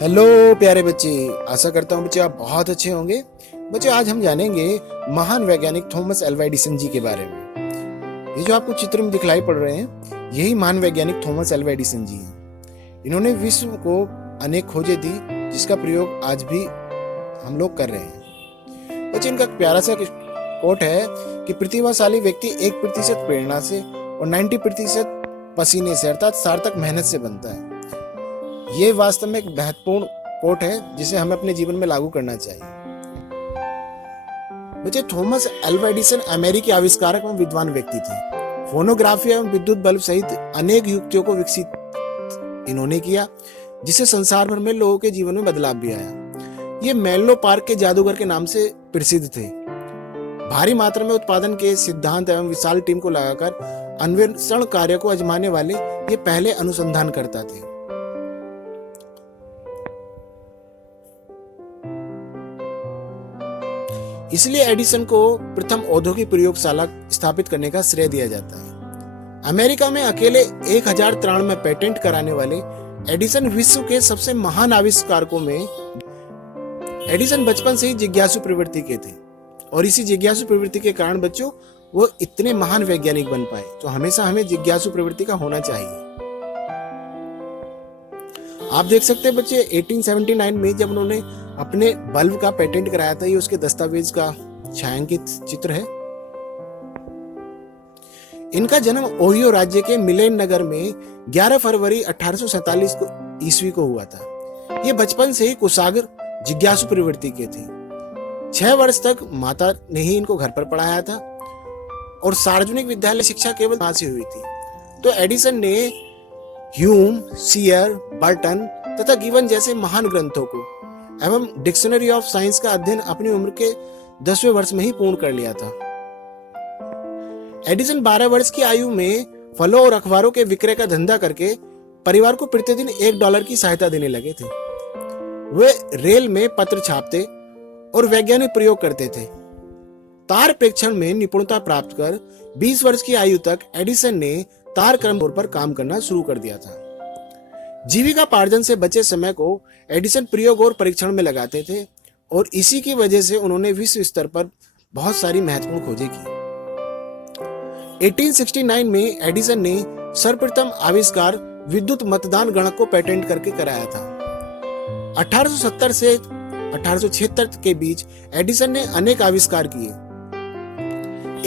Hello प्यारे बच्चे, आशा करता हूँ बच्चे आप बहुत अच्छे होंगे। बच्चे आज हम जानेंगे महान वैज्ञानिक थॉमस एल्वा एडिसन जी के बारे में। ये जो आपको चित्र में दिखलाई पड़ रहे हैं, यही महान वैज्ञानिक थॉमस एल्वा एडिसन जी हैं। इन्होंने विश्व को अनेक खोजें दी जिसका प्रयोग आज भी हम लोग कर रहे हैं। बच्चे इनका प्यारा सा कोट है कि प्रतिभाशाली व्यक्ति 1% प्रेरणा से और 90% पसीने से अर्थात सार्थक मेहनत से बनता है। ये वास्तव में एक महत्वपूर्ण कोट है जिसे हमें अपने जीवन में लागू करना चाहिए। बच्चे थॉमस एल्वा एडिसन अमेरिकी आविष्कारक एवं विद्वान व्यक्ति थे। फोनोग्राफी एवं विद्युत बल्ब सहित अनेक युक्तियों को विकसित इन्होंने किया जिससे संसार भर में लोगों के जीवन में बदलाव भी आया। ये मेनलो पार्क के जादूगर के नाम से प्रसिद्ध थे। भारी मात्रा में उत्पादन के सिद्धांत एवं विशाल टीम को लगाकर अन्वेषण कार्य को आजमाने वाले ये पहले अनुसंधानकर्ता थे। इसलिए एडिसन को प्रथम औद्योगिक प्रयोगशाला स्थापित करने का श्रेय दिया जाता है। अमेरिका में अकेले 1093 पेटेंट कराने वाले एडिसन विश्व के सबसे महान आविष्कारकों में। एडिसन बचपन से ही जिज्ञासु प्रवृत्ति के थे और इसी जिज्ञासु प्रवृत्ति के कारण बच्चों वो इतने महान वैज्ञानिक बन पाए। तो हमेशा हमें जिज्ञासु प्रवृत्ति का होना चाहिए। आप देख सकते हैं बच्चे 1879 में जब उन्होंने अपने बल्ब का पेटेंट कराया था, ये उसके दस्तावेज का छायांकित चित्र है। इनका जन्म ओहियो राज्य के मिलेन नगर में 11 फरवरी 1847 ईस्वी को हुआ था। ये बचपन से ही कुशाग्र जिज्ञासु प्रवृत्ति के थे। 6 वर्ष तक माता ने ही इनको घर पर पढ़ाया था और सार्वजनिक विद्यालय शिक्षा केवल मां से हुई थी। तो एडिसन ने ह्यूम, सीयर, बर्टन तथा गिवन जैसे महान ग्रंथों को एवं डिक्शनरी ऑफ साइंस का अध्ययन अपनी उम्र के 10वें वर्ष में ही पूर्ण कर लिया था। एडिसन 12 वर्ष की आयु में फलों और अखबारों के विक्रय का धंधा करके परिवार को प्रतिदिन $1 की सहायता देने लगे थे। वे रेल में पत्र छापते और वैज्ञानिक प्रयोग करते थे। तार प्रेक्षण में निपुणता प्राप्त कर 20 वर्ष की आयु तक एडिसन ने तार क्रम पर काम करना शुरू कर दिया था। जीविका पार्जन से बचे समय को एडिसन प्रयोग और परीक्षण में लगाते थे और इसी की वजह से उन्होंने विश्व स्तर पर बहुत सारी महत्वपूर्ण खोजें की। 1869 में एडिसन ने सर्वप्रथम आविष्कार विद्युत मतदान गणक को पेटेंट करके कराया था। 1870 से 1876 के बीच एडिसन ने अनेक आविष्कार किए।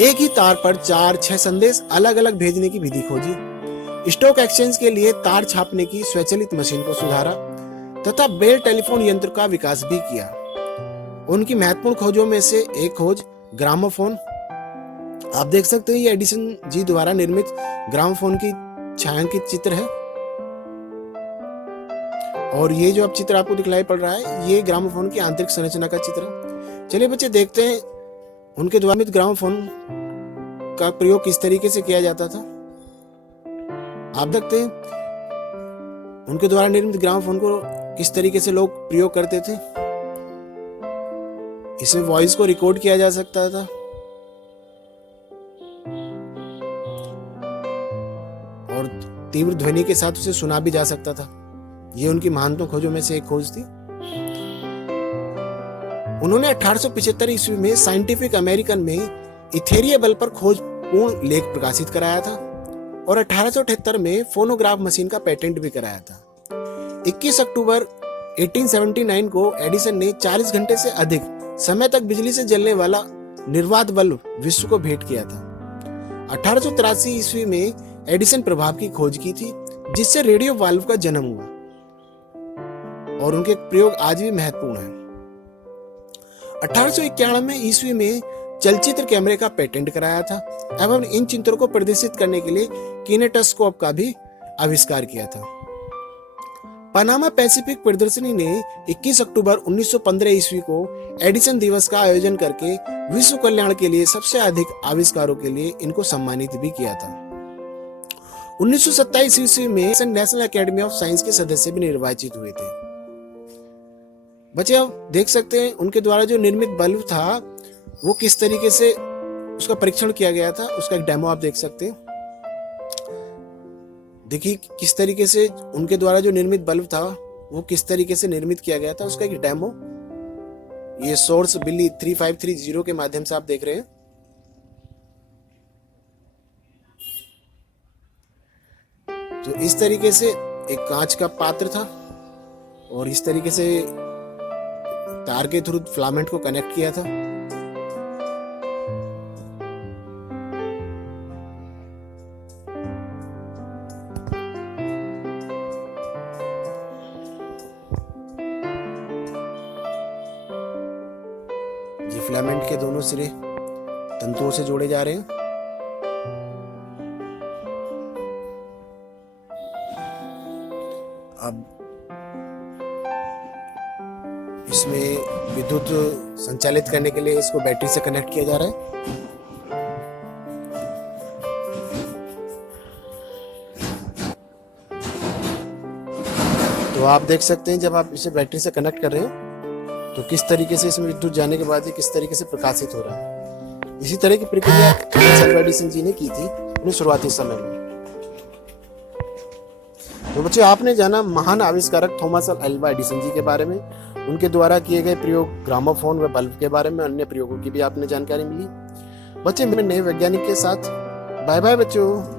एक ही तार पर 4-6 संदेश अलग अलग भेजने की विधि खोजी, स्टॉक एक्सचेंज के लिए तार छापने की स्वचालित मशीन को सुधारा तथा बेल टेलीफोन यंत्र का विकास भी किया। उनकी महत्वपूर्ण खोजों में से एक खोज ग्रामोफोन। आप देख सकते हैं ये एडिसन जी द्वारा निर्मित ग्रामोफोन की छायांकित चित्र है और ये जो अब चित्र आपको दिखलाई पड़ रहा है ये ग्रामोफोन की आंतरिक संरचना का चित्र है। चलिए बच्चे देखते हैं उनके द्वारा निर्मित ग्रामोफोन का प्रयोग किस तरीके से किया जाता था। आप देखते हैं उनके द्वारा निर्मित ग्रामोफोन को किस तरीके से लोग प्रयोग करते थे। इसमें वॉइस को रिकॉर्ड किया जा सकता था और तीव्र ध्वनि के साथ उसे सुना भी जा सकता था। ये उनकी महानतम खोजों में से एक खोज थी। उन्होंने 1875 ईस्वी में साइंटिफिक अमेरिकन में इथेरिया बल्ब पर खोजपूर्ण लेख प्रकाशित कराया था और 1878 में फोनोग्राफ मशीन का पेटेंट भी कराया था। 21 अक्टूबर 1879 को एडिसन ने 40 घंटे से अधिक समय तक बिजली से जलने वाला निर्वात बल्ब विश्व को भेंट किया था। 1883 ईस्वी में एडिसन प्रभाव की खोज की थी जिससे रेडियो वाल्व का जन्म हुआ और उनके प्रयोग आज भी महत्वपूर्ण है। 1891 ईस्वी में चलचित्र कैमरे का पेटेंट कराया था एवं इन चित्रों को प्रदर्शित करने के लिए किनेटोस्कोप का भी आविष्कार किया था। पनामा पैसिफिक प्रदर्शनी ने 21 अक्टूबर 1915 ईस्वी को एडिसन दिवस का आयोजन करके विश्व कल्याण के लिए सबसे अधिक आविष्कारों के लिए इनको सम्मानित भी किया था। 1927 ईस्वी में नेशनल एकेडमी ऑफ साइंस के सदस्य भी निर्वाचित हुए थे। बच्चे आप देख सकते हैं उनके द्वारा जो निर्मित बल्ब था वो किस तरीके से उसका परीक्षण किया गया था, उसका एक डेमो आप देख सकते हैं। देखिए किस तरीके से उनके द्वारा जो निर्मित बल्ब था वो किस तरीके से निर्मित किया गया था उसका एक डेमो ये सोर्स बिल्ली 3530 के माध्यम से आप देख रहे हैं। तो इस तरीके से एक कांच का पात्र था और इस तरीके से तार के थ्रू फिलामेंट को कनेक्ट किया था। ये फिलामेंट के दोनों सिरे तंतुओं से जोड़े जा रहे हैं। अब इसमें विद्युत संचालित करने के लिए इसको बैटरी से कनेक्ट किया जा रहा है। तो आप देख सकते हैं जब आप इसे बैटरी से कनेक्ट कर रहे हैं तो किस तरीके से इसमें विद्युत जाने के बाद ये किस तरीके से प्रकाशित हो रहा है। इसी तरह की प्रक्रिया अल्वा एडिसन जी ने की थी अपने शुरुआती समय में। तो बच्चों आपने जाना महान आविष्कारक थॉमस अल्वा एडिसन जी के बारे में, उनके द्वारा किए गए प्रयोग ग्रामोफोन व बल्ब के बारे में, अन्य प्रयोगों की भी आपने जानकारी मिली। बच्चे मेरे नए वैज्ञानिक के साथ बाय बाय बच्चों।